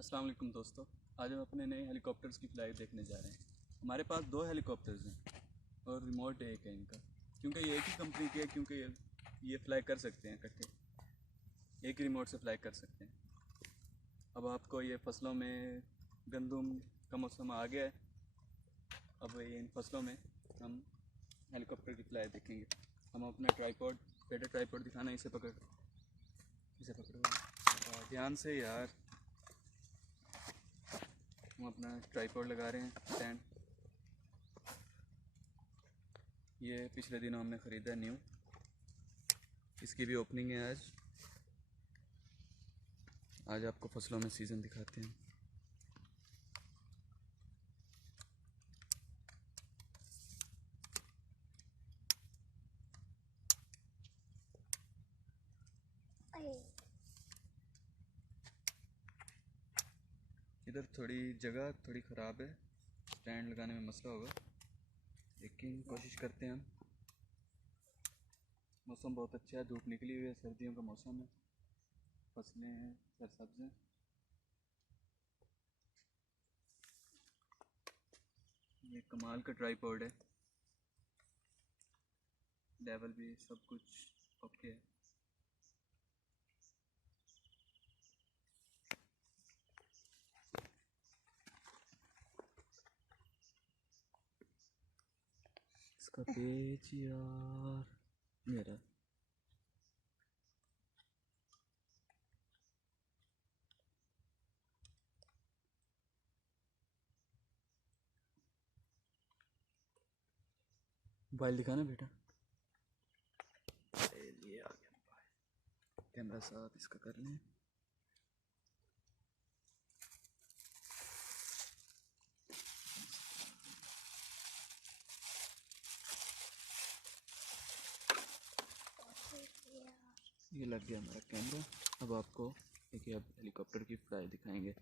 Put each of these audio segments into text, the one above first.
अस्सलाम वालेकुम दोस्तों, आज हम अपने नए हेलीकॉप्टर्स की फ़्लाइट देखने जा रहे हैं। हमारे पास 2 हेलीकॉप्टर्स हैं और रिमोट एक है इनका, क्योंकि ये एक ही कंपनी के है, क्योंकि ये फ़्लाई कर सकते हैं इकट्ठे, एक ही रिमोट से फ़्लाई कर सकते हैं। अब आपको ये फसलों में गंदम का मौसम आ गया है, अब इन फसलों में हम हेलीकॉप्टर की फ़्लाई देखेंगे। हम अपना ट्राईपॉड, बेटा ट्राईपॉड दिखाना, इसे पकड़ो ध्यान से यार। हम अपना ट्राईपॉड लगा रहे हैं स्टैंड। ये पिछले दिनों हमने ख़रीदा न्यू, इसकी भी ओपनिंग है आज। आज आपको फसलों में सीज़न दिखाते हैं। इधर जगह थोड़ी ख़राब है, स्टैंड लगाने में मसला होगा, लेकिन कोशिश करते हैं हम। मौसम बहुत अच्छा है, धूप निकली हुई है, सर्दियों का मौसम है, फसलें हैं, सरसब्ज़ हैं। ये कमाल का ट्राईपॉड है, लेवल भी सब कुछ ओके है। इसका पेज यार मेरा मोबाइल दिखाना बेटा। ये आ गया मोबाइल, कैमरा साफ इसका कर लें। ये लग गया हमारा कैमरा। अब आपको एक हेलीकॉप्टर की फ्लाई दिखाएंगे।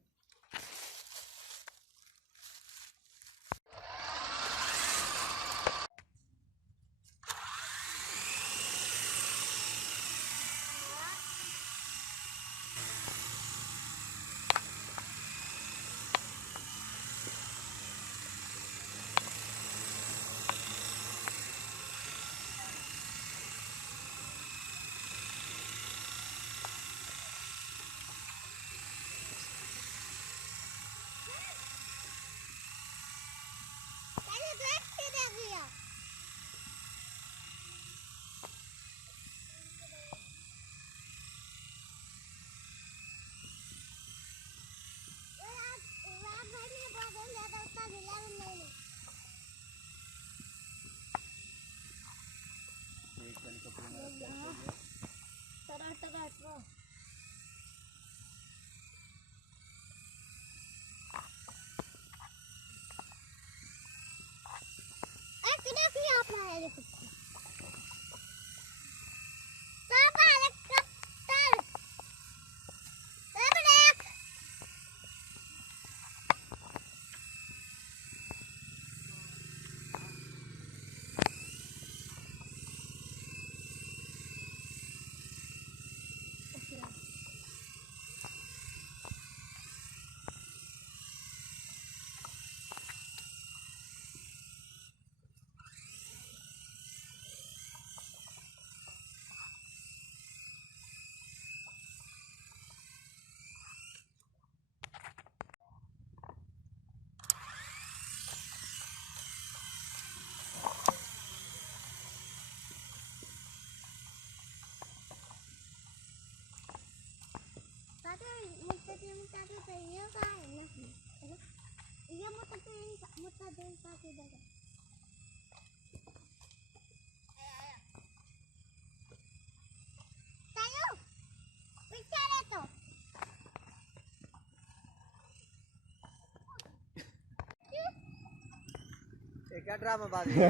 क्या ड्रामा बात है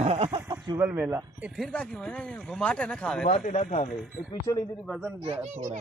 शुगल मेला फिर क्यों है ना घुमाते ना खावे घुमाते ना खावे पीछे इधर वजन थोड़ा